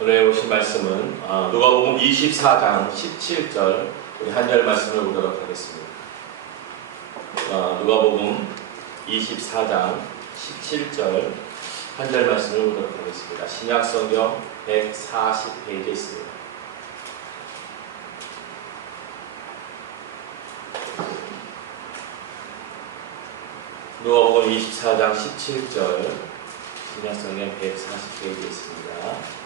오늘 오신 말씀은 아, 누가복음 24장 17절 우리 한절 말씀을 보도록 하겠습니다. 아, 누가복음 24장 17절 한절 말씀을 보도록 하겠습니다. 신약 성경 140페이지에 있습니다. 누가복음 24장 17절 신약 성경 140페이지에 있습니다.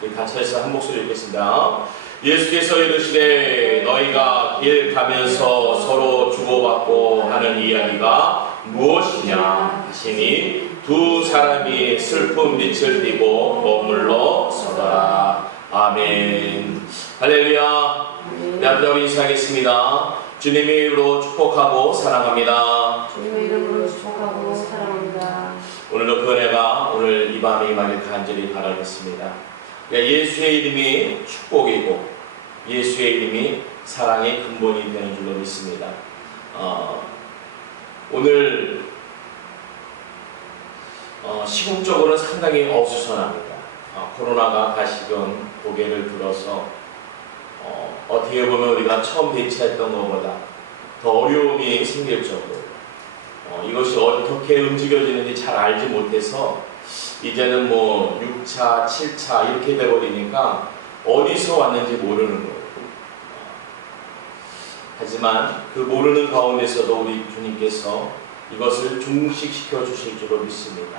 우리 같이 해서 한 목소리 읽겠습니다. 예수께서 이르시되 너희가 길 가면서 서로 주고받고 하는 이야기가 무엇이냐 하시니 두 사람이 슬픈 빛을 띠고 머물러 서더라. 아멘. 할렐루야. 네, 아버지 우리 인사하겠습니다. 주님의 이름으로 축복하고 사랑합니다. 주님의 이름으로 축복하고 사랑합니다. 오늘도 그 은혜가 오늘 이 밤에 임하길 간절히 바라겠습니다. 그러니까 예수의 이름이 축복이고 예수의 이름이 사랑의 근본이 되는 줄로 믿습니다. 어, 오늘 어, 시국적으로는 상당히 어수선합니다. 어, 코로나가 다시금 고개를 들어서 어, 어떻게 보면 우리가 처음 대처했던 것보다 더 어려움이 생길 정도로 어, 이것이 어떻게 움직여지는지 잘 알지 못해서 이제는 뭐 6차, 7차 이렇게 돼버리니까 어디서 왔는지 모르는 거예요. 어, 하지만 그 모르는 가운데서도 우리 주님께서 이것을 중식시켜 주실 줄로 믿습니다.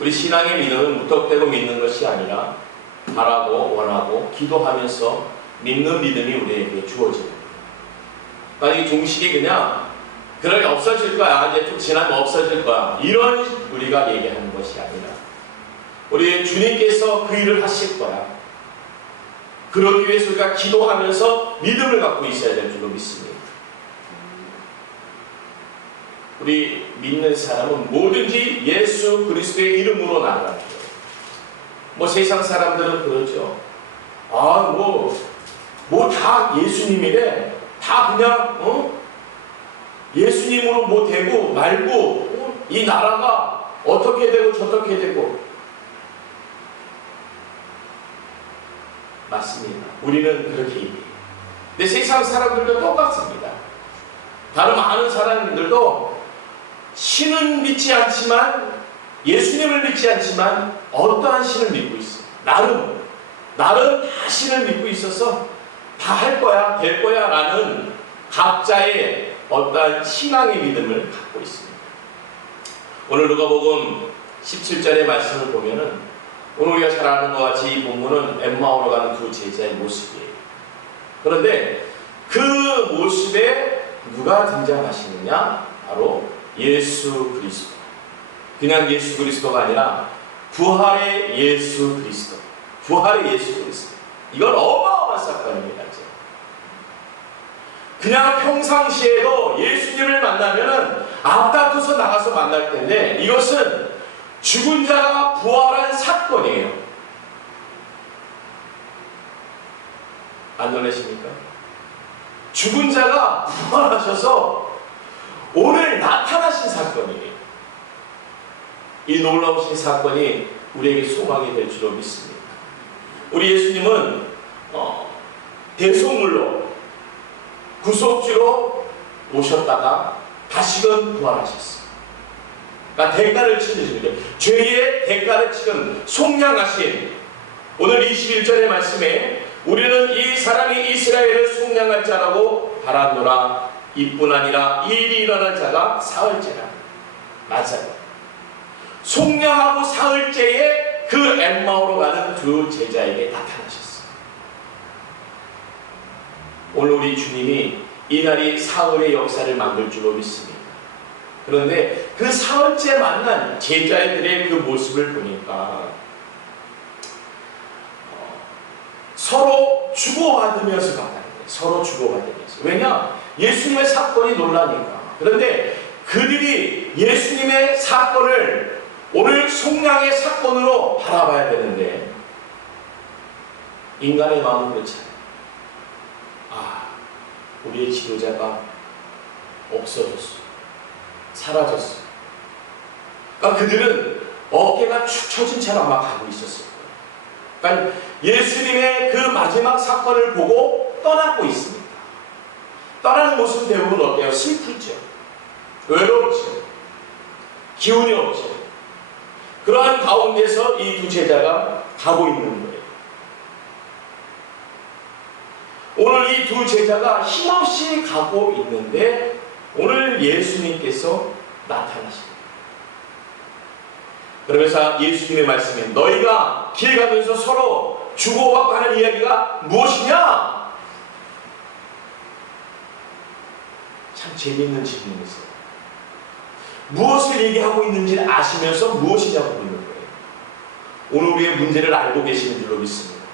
우리 신앙의 믿음은 무턱대고 믿는 것이 아니라 바라고 원하고 기도하면서 믿는 믿음이 우리에게 주어집니다. 그러니까 이 중식이 그냥 그러게 없어질 거야. 이제 좀 지나면 없어질 거야. 이런 우리가 얘기하는 것이 아니라 우리 주님께서 그 일을 하실 거야. 그러기 위해서 우리가 기도하면서 믿음을 갖고 있어야 될 줄로 믿습니다. 우리 믿는 사람은 뭐든지 예수 그리스도의 이름으로 나가요. 뭐 세상 사람들은 그러죠. 아, 뭐, 뭐 다 예수님이래. 다 그냥, 어? 예수님으로 뭐 되고 말고 어? 이 나라가 어떻게 되고 저렇게 되고 맞습니다. 우리는 그렇게 얘기해요. 근데 세상 사람들도 똑같습니다. 다른 많은 사람들도 신은 믿지 않지만 예수님을 믿지 않지만 어떠한 신을 믿고 있어요. 나름 나름 다 신을 믿고 있어서 다 할 거야 될 거야 라는 각자의 어떠한 신앙의 믿음을 갖고 있습니다. 오늘 누가복음 17절의 말씀을 보면은 오늘 우리가 잘 아는 것 같이 이 본문은 엠마오로 가는 두 제자의 모습이에요. 그런데 그 모습에 누가 등장하시느냐? 바로 예수 그리스도. 그냥 예수 그리스도가 아니라 부활의 예수 그리스도. 부활의 예수 그리스도. 이건 어마어마한 사건입니다. 그냥 평상시에도 예수님을 만나면은 앞다투서 나가서 만날 텐데 이것은 죽은 자가 부활한 사건이에요. 안 놀라십니까? 죽은 자가 부활하셔서 오늘 나타나신 사건이에요. 이 놀라우신 사건이 우리에게 소망이 될 줄로 믿습니다. 우리 예수님은 어, 대소물로 구속주로 오셨다가 다시금 부활하셨어요. 그러니까 대가를 게 죄의 대가를 치른 속량하신 오늘 21절의 말씀에 우리는 이 사람이 이스라엘을 속량할 자라고 바라노라. 이뿐 아니라 이 일이 일어날 자가 사흘째라. 맞아요. 속량하고 사흘째에 그 엠마오로 가는 두 제자에게 나타나셨어요. 오늘 우리 주님이 이날이 사흘의 역사를 만들 줄로 믿습니다. 그런데 그 사흘째 만난 제자들의 그 모습을 보니까 어, 서로 주고받으면서 가는 거예요. 서로 주고받으면서. 왜냐? 예수님의 사건이 놀라니까. 그런데 그들이 예수님의 사건을 오늘 속량의 사건으로 바라봐야 되는데 인간의 마음은 그렇지 않아요. 아, 우리의 지도자가 없어졌어. 사라졌어. 그러니까 그들은 어깨가 축 처진 채로 아마 가고 있었을 거예요. 그러니까 예수님의 그 마지막 사건을 보고 떠나고 있습니다. 떠나는 모습은 대부분 어때요? 슬프죠. 외롭죠. 기운이 없죠. 그러한 가운데서 이 두 제자가 가고 있는 거예요. 오늘 이 두 제자가 힘없이 가고 있는데 오늘 예수님께서 나타나십니다. 그러면서 예수님의 말씀에 너희가 길 가면서 서로 주고받고 하는 이야기가 무엇이냐? 참 재미있는 질문이세요. 무엇을 얘기하고 있는지 아시면서 무엇이냐고 묻는 거예요. 오늘 우리의 문제를 알고 계시는 줄로 믿습니다.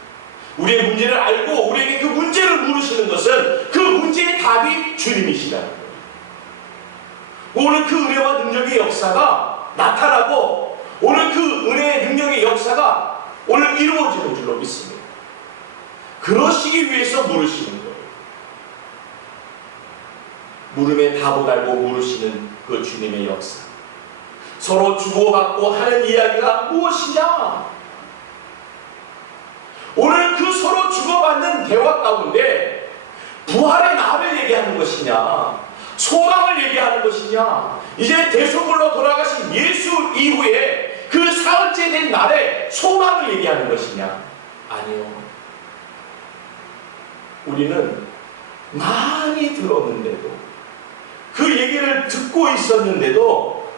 우리의 문제를 알고 우리에게 그 문제를 물으시는 것은 그 문제의 답이 주님이시라는 거예요. 오늘 그 은혜와 능력의 역사가 나타나고 오늘 그 은혜의 능력의 역사가 오늘 이루어지는 줄로 믿습니다. 그러시기 위해서 물으시는 거예요. 물음에 답을 알고 물으시는 그 주님의 역사. 서로 주고받고 하는 이야기가 무엇이냐? 오늘 그 서로 주고받는 대화 가운데 부활의 나를 얘기하는 것이냐? 소망을 얘기하는 것이냐? 이제 대소물로 돌아가신 예수 이후에 그 사흘째 된 날에 소망을 얘기하는 것이냐? 아니요. 우리는 많이 들었는데도 그 얘기를 듣고 있었는데도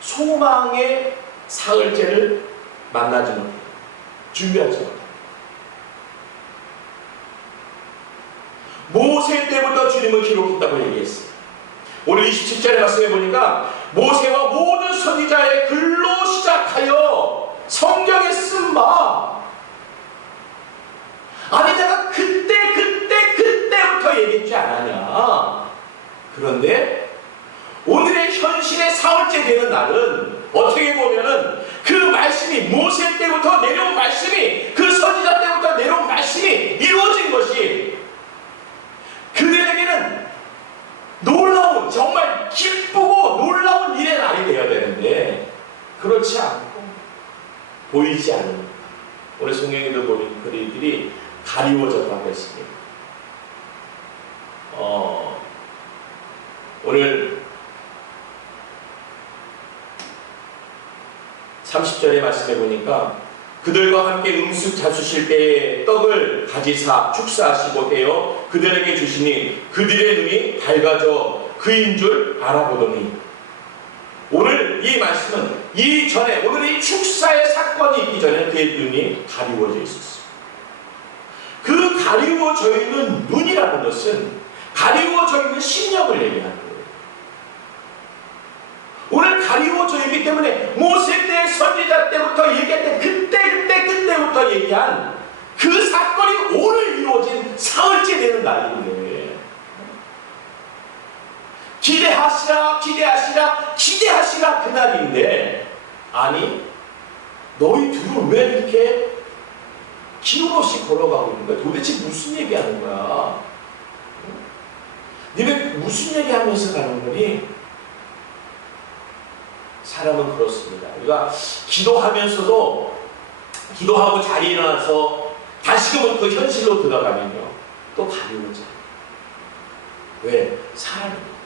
소망의 사흘째를 만나지 못해요. 준비하지 못해요. 모세 때부터 주님을 기록했다고 얘기했어요. 오늘 27절에 말씀해 보니까 모세와 모든 선지자의 글로 시작하여 성경에 쓴 바. 아니 내가 그때 그때 그때부터 얘기했지 않았냐. 그런데 오늘의 현실의 사흘째 되는 날은 어떻게 보면은 그 말씀이 모세 때부터 내려온 말씀이 그 선지자 때부터 내려온 말씀이 이루어진 것이 그들에게는 놀라운 정말 기쁘고 놀라운 일의 날이 되어야 되는데 그렇지 않고 보이지 않는 오늘 성경에도 보는 그들이 가리워졌다고 했습니다. 어, 오늘 30절의 말씀해 보니까 그들과 함께 음수 잡수실 때에 떡을 가지사 축사하시고 떼어 그들에게 주시니 그들의 눈이 밝아져 그인 줄 알아보더니 오늘 이 말씀은 이 전에 오늘 이 축사의 사건이 있기 전에 그의 눈이 가리워져 있었어요. 그 가리워져 있는 눈이라는 것은 가리워져 있는 신념을 얘기하는 거예요. 오늘 가리워져 있기 때문에 모세 때 선지자 때부터 얘기했던 그때 그때부터 얘기한 그 사건이 오늘 이루어진 사흘째 되는 날이거든요. 기대하시라 기대하시라 기대하시라 그날인데 아니 너희 둘은 왜 이렇게 기운 없이 걸어가고 있는 거야? 도대체 무슨 얘기하는 거야? 니네 무슨 얘기하면서 가는 거니? 사람은 그렇습니다. 우리가 기도하면서도 기도하고 자리에 일어나서 다시금 그 현실로 들어가면요. 또 가리우죠. 왜? 사람이에요.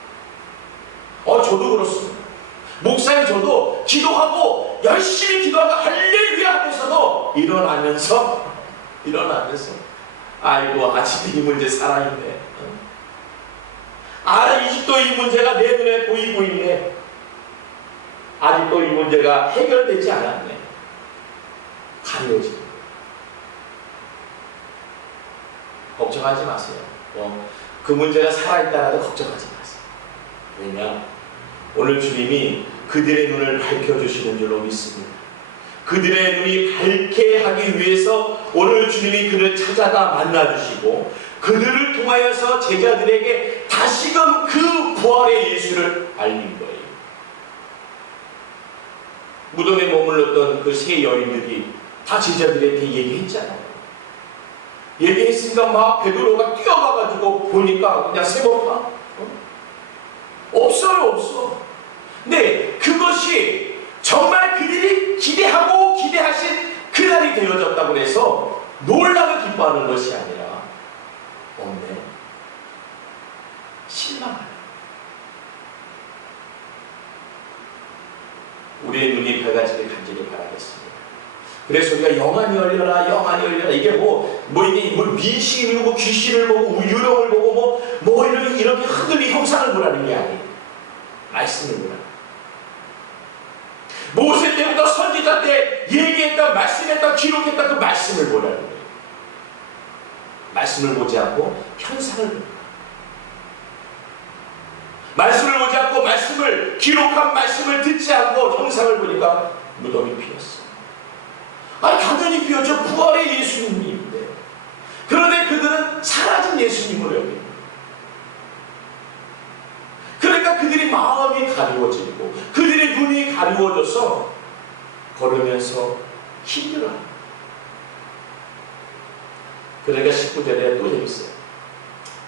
어, 저도 그렇습니다. 목사님 저도 기도하고 열심히 기도하고 할렐루야 하면서도 일어나면서 일어나면서 아이고 아직도 이 문제 살아있네. 아, 아직도 이 문제가 내 눈에 보이고 있네. 아직도 이 문제가 해결되지 않았네. 거예요. 걱정하지 마세요. 어, 그 문제가 살아있다라도 걱정하지 마세요. 왜냐? 오늘 주님이 그들의 눈을 밝혀주시는 줄로 믿습니다. 그들의 눈이 밝게 하기 위해서 오늘 주님이 그를 찾아가 만나주시고 그들을 통하여서 제자들에게 다시금 그 부활의 예수를 알린 거예요. 무덤에 머물렀던 그 세 여인들이 다 제자들에게 얘기했잖아요. 얘기했으니까 막 베드로가 뛰어가가지고 보니까 그냥 세번봐 어? 없어요 없어. 근데 그것이 정말 기대하고 기대하신 그날이 되어졌다고 해서 놀라고 기뻐하는 것이 아니라 없네. 실망하는. 우리의 눈이 밝아지길 간절히 바라겠습니다. 그래서 우리가 영안이 열려라, 영안이 열려라. 이게 뭐, 뭐 이게 뭐 미신이고 뭐 귀신을 보고 유령을 보고 뭐, 뭐 이렇게, 이렇게 흔들리 형상을 보라는 게 아니에요. 말씀을 보라. 모세 때부터 선지자 때 얘기했다, 말씀했다, 기록했다 그 말씀을 보라는 거예요. 말씀을 보지 않고 현상을 보라. 말씀을 보지 않고 말씀을 기록한 말씀을 듣지 않고 형상을 보니까 무덤이 비었어. 아니 당연히 비었죠. 부활의 예수님인데. 그런데 그들은 사라진 예수님으로 여깁니다. 그러니까 그들이 마음이 가리워지고 그들의 눈이 가리워져서 걸으면서 힘들어요. 그러니까 19절에 또 재밌어요.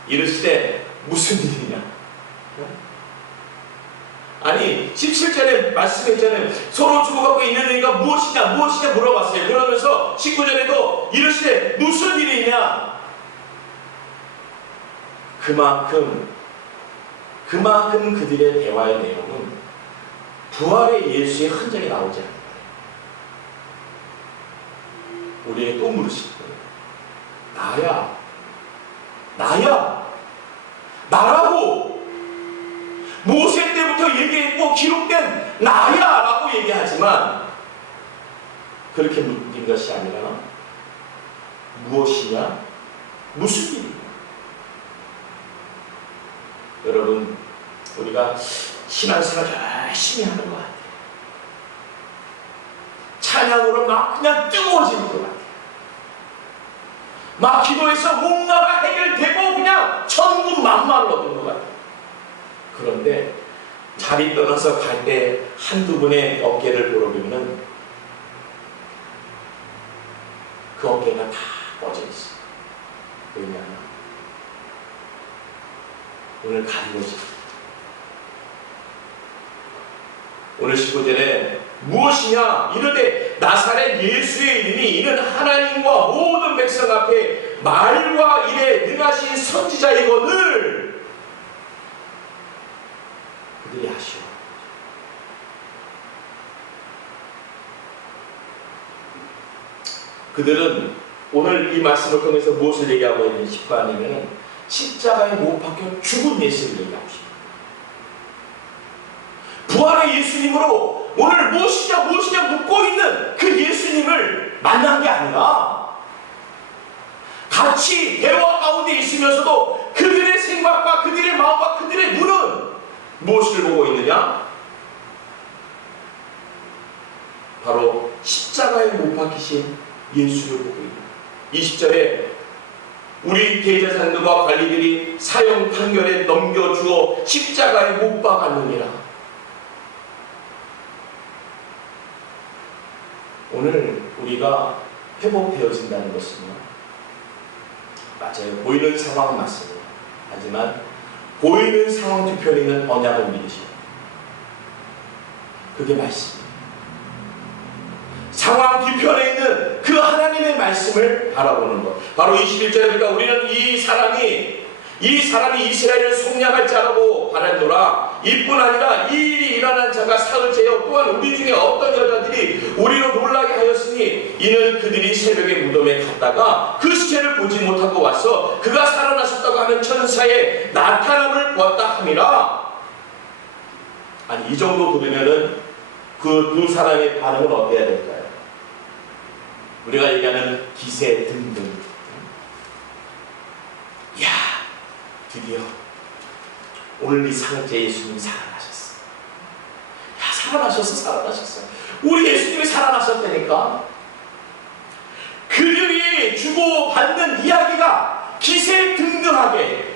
이르시되 무슨 일이냐? 아니 17절에 말씀했잖아요. 서로 주고받고 있는 의가 무엇이냐 무엇이냐 물어봤어요. 그러면서 19절에도 이르시되 무슨 일이냐? 그만큼 그만큼 그들의 대화의 내용은 부활의 예수의 흔적이 나오지 않아요. 우리에게 또 물으실 거예요. 나야. 나야. 나라고. 모세 때부터 얘기했고 기록된 나야 라고 얘기하지만 그렇게 묻는 것이 아니라 무엇이냐? 무슨 일이냐? 여러분 우리가 신앙생활 열심히 하는 것 같아요. 찬양으로 막 그냥 뜨거워지는 것 같아요. 막 기도해서 뭔가가 해결되고 그냥 천국 만마를 얻은 것 같아요. 그런데 자리 떠나서 갈 때 한두 분의 어깨를 보러보면은 그 어깨가 다 꺼져 있어. 왜냐하면 오늘 가리워지 오늘 19절에 무엇이냐 이르되 나사렛 예수의 이름이 이는 하나님과 모든 백성 앞에 말과 일에 능하신 선지자이거늘 그들이 아쉬워 그들은 오늘 이 말씀을 통해서 무엇을 얘기하고 있는지 아니면 십자가에 못 박혀 죽은 예수를 얘기하고 싶어요. 부활의 예수님으로 오늘 무엇이냐 무엇이냐 묻고 있는 그 예수님을 만난 게 아니라 같이 대화 가운데 있으면서도 그들의 생각과 그들의 마음과 그들의 눈은 무엇을 보고 있느냐? 바로 십자가에 못 박히신 예수를 보고 있다. 20절에 우리 대제사장들과 관리들이 사형 판결에 넘겨주어 십자가에 못 박았느니라. 오늘 우리가 회복되어진다는 것은요. 맞아요. 보이는 상황은 맞습니다. 하지만 보이는 상황 있는 언약을 믿으시오. 그게 말씀입니다. 상황 뒤편에 있는 그 하나님의 말씀을 바라보는 것. 바로 21절에 보니까 우리는 이 사람이 이 사람이 이스라엘을 속량할 자라고 바란노라. 이뿐 아니라 이 일이 일어난 자가 사흘째요. 또한 우리 중에 어떤 여자들이 우리로 놀라게 하였으니 이는 그들이 새벽에 무덤에 갔다가 그 시체를 보지 못하고 와서 그가 살아나셨다고 하는 천사의 나타남을 보았다 함이라. 아니 이 정도 들으면은 그 두 사람의 반응은 어때야 될까요? 우리가 얘기하는 기세 등등. 야, 드디어 오늘 이 사흘째 예수님이 살아나셨어. 야, 살아나셨어, 살아나셨어. 우리 예수님이 살아나셨다니까. 그들이 주고 받는 이야기가 기세 등등하게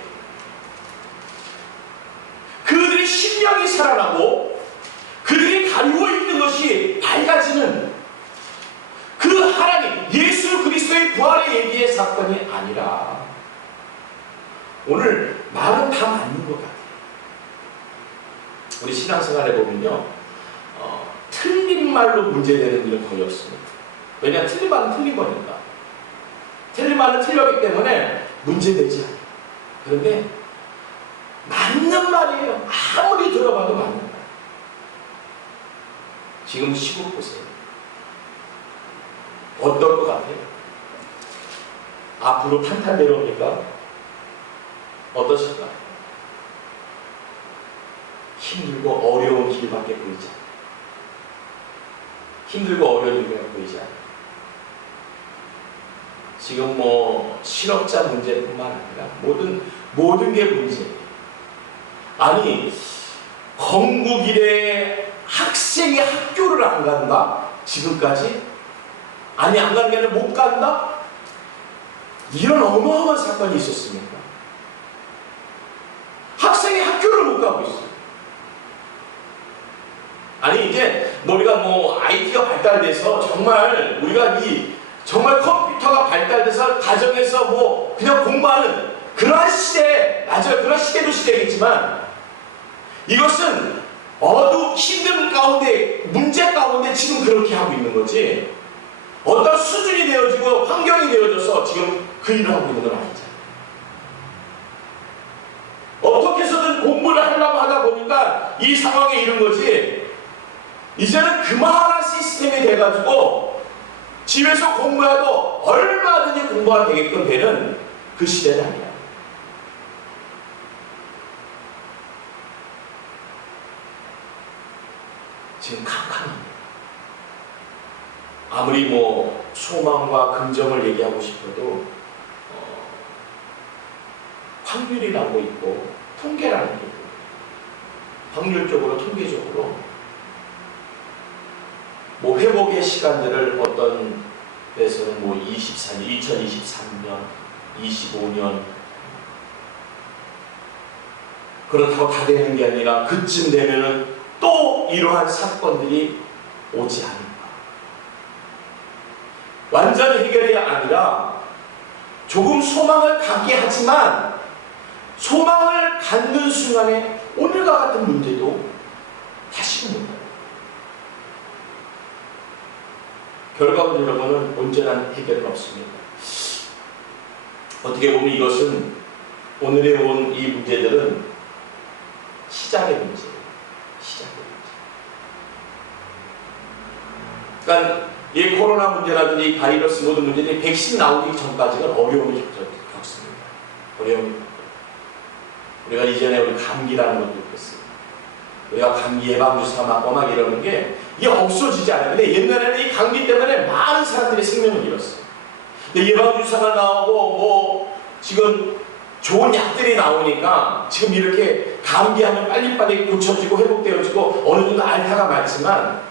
그들의 신명이 살아나고 그들이 가리고 있는 것이 밝아지는 그 하나님 예수 그리스도의 부활의 얘기의 사건이 아니라 오늘 말은 다 맞는 것 같아요. 우리 신앙생활에 보면요, 어, 틀린 말로 문제되는 일은 거의 없습니다. 왜냐 틀린 말은 틀린 거니까. 틀린 말은 틀렸기 때문에 문제되지 않아요. 그런데 맞는 말이에요. 아무리 들어봐도 맞는 말. 지금 시국 보세요. 어떨 것 같아요? 앞으로 탄탄 내려옵니까? 어떠실까? 힘들고 어려운 길밖에 보이지 않아요. 힘들고 어려운 길밖에 보이지 않아요. 지금 뭐 실업자 문제뿐만 아니라 모든 모든 게 문제예요. 아니 건국 이래 학생이 학교를 안 간다? 지금까지? 아니 안 가는 게 아니라 못 간다? 이런 어마어마한 사건이 있었습니까? 학생이 학교를 못 가고 있어요. 아니 이제 뭐 우리가 뭐 발달돼서 정말 우리가 이 정말 컴퓨터가 발달돼서 가정에서 뭐 그냥 공부하는 그러한 시대 맞아요. 그런 시대도 시대겠지만 이것은 어두 힘든 가운데 문제 가운데 지금 그렇게 하고 있는 거지. 어떤 수준이 되어지고 환경이 되어져서 지금 그 일을 하고 있는 건 아니잖아요. 어떻게 해서든 공부를 하려고 하다 보니까 이 상황에 이른 거지 이제는 그만한 시스템이 돼가지고 집에서 공부해도 얼마든지 공부가 되게끔 되는 그 시대는 아니야. 지금 캄캄합니다. 아무리 뭐 소망과 긍정을 얘기하고 싶어도 어, 확률이라고 있고 통계라는 게 있고 확률적으로 통계적으로 뭐 회복의 시간들을 어떤 데서는 뭐 24년, 2023년, 25년 그렇다고 다 되는 게 아니라 그쯤 되면은 또 이러한 사건들이 오지 않을까. 완전 해결이 아니라 조금 소망을 갖게 하지만 소망을 갖는 순간에 오늘과 같은 문제도 다시 못 나요. 결과적으로 여러분은 온전한 해결은 없습니다. 어떻게 보면 이것은 오늘에 온 이 문제들은 시작의 문제예요. 시작의 문제. 그러니까 이 코로나 문제라든지 이 바이러스 모든 문제들이 백신 나오기 전까지는 어려움을 겪- 겪습니다. 어려움이 겪어요. 우리가 이전에 우리 감기라는 것도 있었어요. 우리가 감기 예방주사 맞고 막 이러는 게 이게 없어지지 않아요. 근데 옛날에는 이 감기 때문에 많은 사람들이 생명을 잃었어요. 근데 예방주사가 나오고 뭐 지금 좋은 약들이 나오니까 지금 이렇게 감기하면 빨리빨리 고쳐지고 회복되어지고 어느 정도 알타가 많지만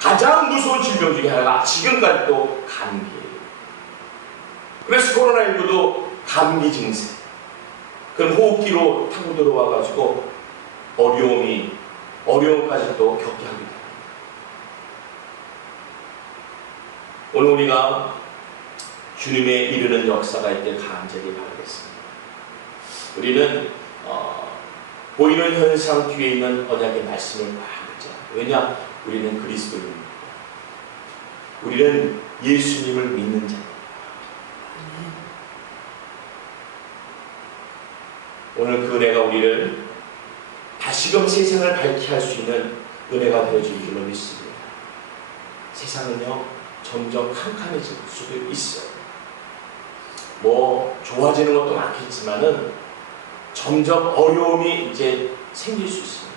가장 무서운 질병 중에 하나가 지금까지 또 감기예요. 그래서 코로나19도 감기 증세. 그럼 호흡기로 타고 들어와가지고 어려움이, 어려움까지 또 겪게 합니다. 오늘 우리가 주님의 이르는 역사가 있길 간절히 바라겠습니다. 우리는 어, 보이는 현상 뒤에 있는 언약의 말씀을 봐야죠. 왜냐? 우리는 그리스도입니다. 우리는 예수님을 믿는 자. 오늘 그 은혜가 우리를 다시금 세상을 밝게 할수 있는 은혜가 되어줄 줄로 믿습니다. 세상은요, 점점 캄캄해질 수도 있어요. 뭐, 좋아지는 것도 많겠지만은 점점 어려움이 이제 생길 수 있습니다.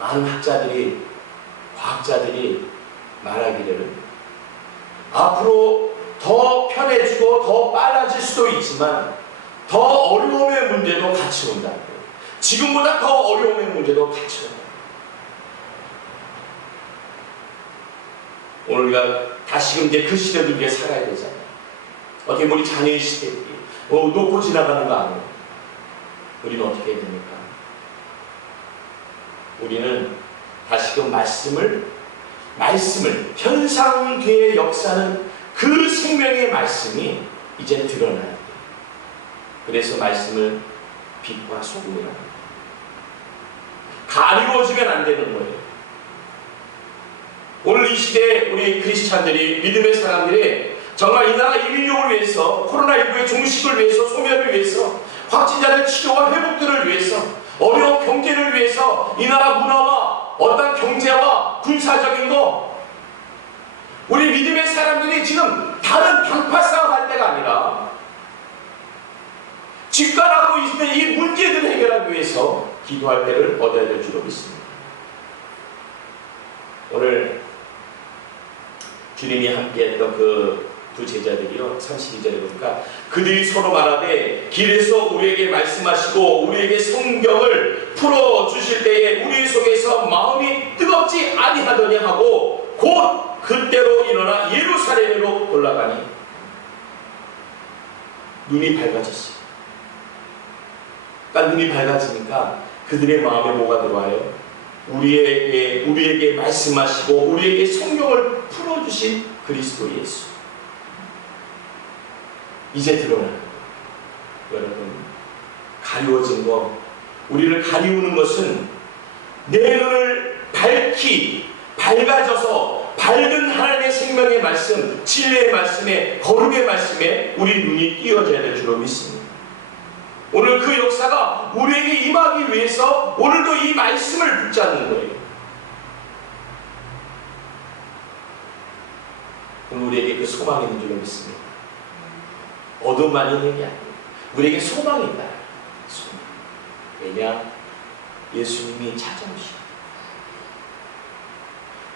많은 학자들이, 과학자들이 말하기를 앞으로 더 편해지고 더 빨라질 수도 있지만 더 어려움의 문제도 같이 온다. 지금보다 더 어려움의 문제도 온다. 오늘 우리가 다시금 이제 그 시대를 위해 살아야 되잖아요. 어떻게 우리 자녀의 시대들이 어, 놓고 지나가는 거 아니에요. 우리는 어떻게 해야 됩니까? 우리는 다시금 말씀을 말씀을 현상 뒤의 역사는 그 생명의 말씀이 이제 드러나야 돼요. 그래서 말씀을 빛과 소금이라고. 가리워지면 안 되는 거예요. 오늘 이 시대에 우리 크리스찬들이 믿음의 사람들이 정말 이 나라 인민족을 위해서 코로나19의 종식을 위해서 소멸을 위해서 확진자들 치료와 회복들을 위해서 어려운 경제를 위해서 이 나라 문화와 어떤 경제와 군사적인 거 우리 믿음의 사람들이 지금 다른 방파 싸움 할 때가 아니라 직관하고 있는 이 문제들을 해결하기 위해서 기도할 때를 얻어야 될 줄로 믿습니다. 오늘 주님이 함께했던 그 두 제자들이요 32절에 보니까 그들이 서로 말하되 길에서 우리에게 말씀하시고 우리에게 성경을 풀어 주실 때에 우리 속에서 마음이 뜨겁지 아니하더니 하고 곧 그때로 일어나 예루살렘으로 올라가니 눈이 밝아졌어요. 그러니까 눈이 밝아지니까 그들의 마음에 뭐가 들어와요? 우리에게 우리에게 말씀하시고 우리에게 성경을 풀어 주신 그리스도 예수. 이제 거예요. 여러분 가리워진 거 우리를 가리우는 것은 내 눈을 밝히 밝아져서 밝은 하나님의 생명의 말씀, 진리의 말씀에 거룩의 말씀에 우리 눈이 띄어져야 될 줄로 믿습니다. 오늘 그 역사가 우리에게 임하기 위해서 오늘도 이 말씀을 붙잡는 거예요. 오늘 우리에게 그 소망이 있는 줄로 믿습니다. 어둠만 있는 게 아니에요. 우리에게 소망이 있다. 소망. 왜냐? 예수님이 찾아오시고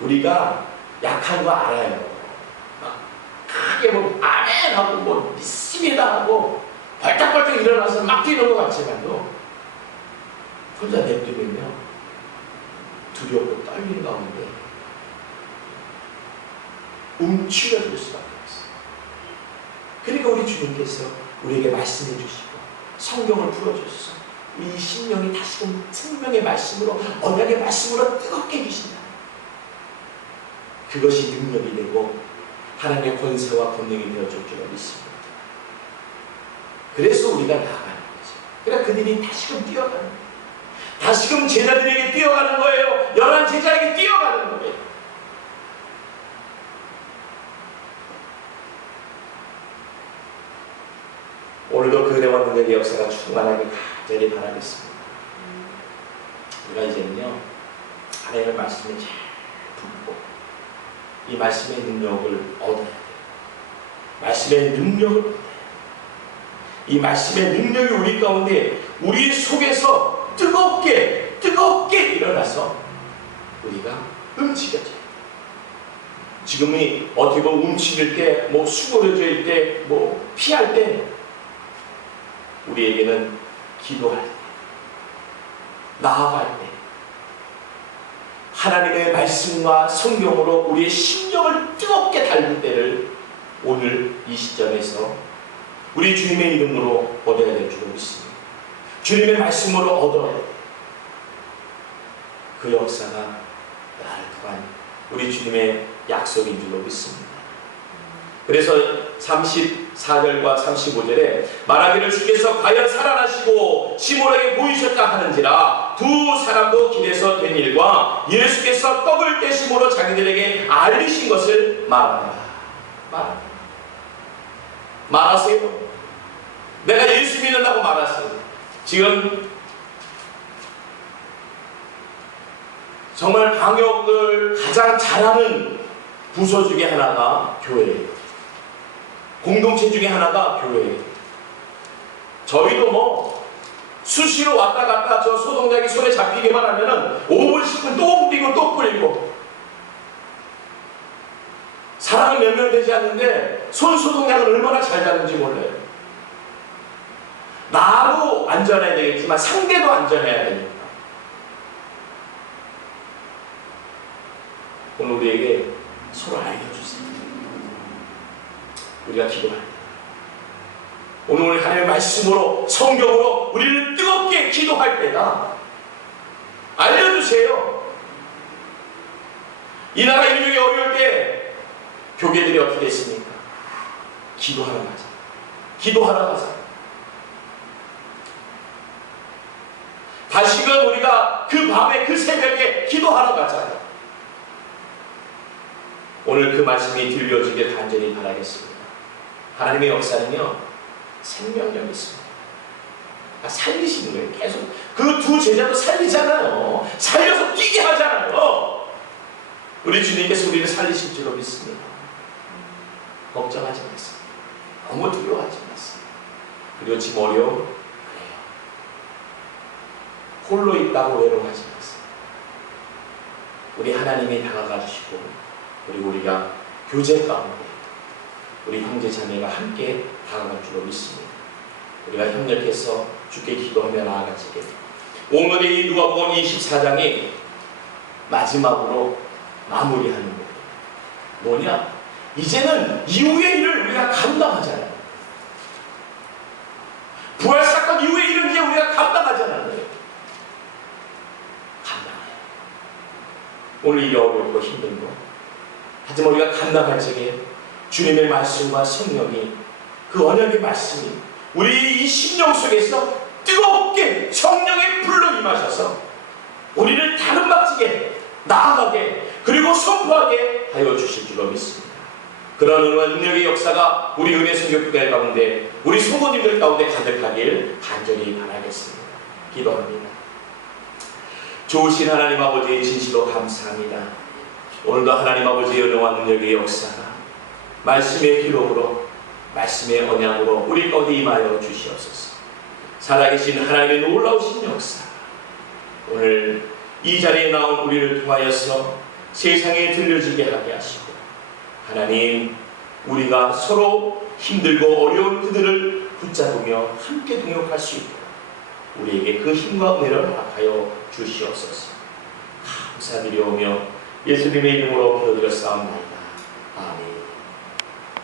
우리가 약한 거 알아요. 막 크게 뭐 아멘 하고 뭐 믿습니다 하고 벌떡벌떡 일어나서 막 뛰는 것 같지만요. 혼자 냅두면요. 두렵고 떨리는 가운데 움츠려들 수밖에 없어요. 그러니까 우리 주님께서 우리에게 말씀해 주시고 성경을 풀어주셔서 이 심령이 다시금 생명의 말씀으로 언약의 말씀으로 뜨겁게 해주신다. 그것이 능력이 되고 하나님의 권세와 권능이 되어줄 줄 믿습니다. 그래서 우리가 나아가는 거죠. 그러니까 그들이 다시금 뛰어가는 거예요. 다시금 제자들에게 뛰어가는 거예요. 열한 제자에게 뛰어가는 거예요. 오늘도 그 은혜와 능력의 역사가 충만하게 간절히 바라겠습니다. 우리가 이제는요, 하나님의 말씀에 잘 붙고, 이 말씀의 능력을 얻어야 돼요. 말씀의 능력을. 이 말씀의 능력이 우리 가운데, 우리 속에서 뜨겁게, 뜨겁게 일어나서 우리가 움직여져요. 지금이 어떻게 보면 움츠릴 때, 뭐 수그러질 때, 뭐 피할 때, 우리에게는 기도할 때, 나아갈 때, 하나님의 말씀과 성경으로 우리의 심령을 뜨겁게 닮을 때를 오늘 이 시점에서 우리 주님의 이름으로 얻어야 될 줄로 믿습니다. 주님의 말씀으로 얻어야 돼. 그 역사가 나를 통한 우리 주님의 약속인 줄로 믿습니다. 그래서 34절과 35절에 말하기를 주께서 과연 살아나시고 시몬에게 보이셨다 하는지라 두 사람도 길에서 된 일과 예수께서 떡을 떼심으로 자기들에게 알리신 것을 말하라. 말하라. 말하세요. 내가 예수 믿는다고 말하세요. 지금 정말 방역을 가장 잘하는 부서 중에 하나가 교회예요. 공동체 중에 하나가 교회예요. 저희도 뭐 수시로 왔다 갔다 저 소독약이 손에 잡히기만 하면은 5분 10분 또 뿌리고 또 뿌리고 사람은 몇명 되지 않는데 손 소독약을 얼마나 잘 잡는지 몰라요. 나도 안전해야 되겠지만 상대도 안전해야 되니까. 오늘 우리에게 서로 알려주세요. 우리가 기도할 때. 오늘 하나님의 말씀으로 성경으로 우리를 뜨겁게 기도할 때다. 알려주세요. 이 나라 인중이 어려울 때 교계들이 어떻게 했습니까? 기도하러 가자. 기도하러 가자. 다시금 우리가 그 밤에 그 새벽에 기도하러 가자. 오늘 그 말씀이 들려지길 간절히 바라겠습니다. 하나님의 역사는요, 생명력이 있습니다. 아, 살리시는 거예요. 계속. 그 두 제자도 살리잖아요. 살려서 뛰게 하잖아요. 우리 주님께서 우리를 살리실 줄로 믿습니다. 걱정하지 마세요. 너무 두려워하지 마세요. 그리고 지금 어려움? 그래요. 홀로 있다고 외로워하지 마세요. 우리 하나님이 다가가 주시고 그리고 우리가 교제 가운데 우리 형제 자매가 함께 다가갈 줄로 믿습니다. 우리가 협력해서 주께 기도하며 나아가지게 오늘의 이 누가복음 24장이 마지막으로 마무리하는 거예요. 뭐냐? 이제는 이후의 일을 우리가 감당하잖아요. 부활 사건 이후의 일을 이제 우리가 감당하잖아요. 감당해요. 오늘 일이 어렵고 힘든 거. 하지만 우리가 감당할 적에 주님의 말씀과 성령이 그 언약의 말씀이 우리 이 심령 속에서 뜨겁게 성령의 불로 임하셔서 우리를 다른 막지게 나아가게 그리고 선포하게 하여 주실 줄로 믿습니다. 그런 능력의 역사가 우리 은혜 성교교회 가운데 우리 성도님들 가운데 가득하길 간절히 바라겠습니다. 기도합니다. 좋으신 하나님 아버지의 진실로 감사합니다. 오늘도 하나님 아버지의 은혜와 능력의 역사가 말씀의 기록으로 말씀의 언약으로 우리 가운데 임하여 주시옵소서. 살아계신 하나님의 놀라우신 역사 오늘 이 자리에 나온 우리를 통하여서 세상에 들려지게 하게 하시고 하나님 우리가 서로 힘들고 어려운 그들을 붙잡으며 함께 동역할 수 있도록 우리에게 그 힘과 은혜를 허락하여 주시옵소서. 감사드리오며 예수님의 이름으로 기도드렸사옵나이다. 아멘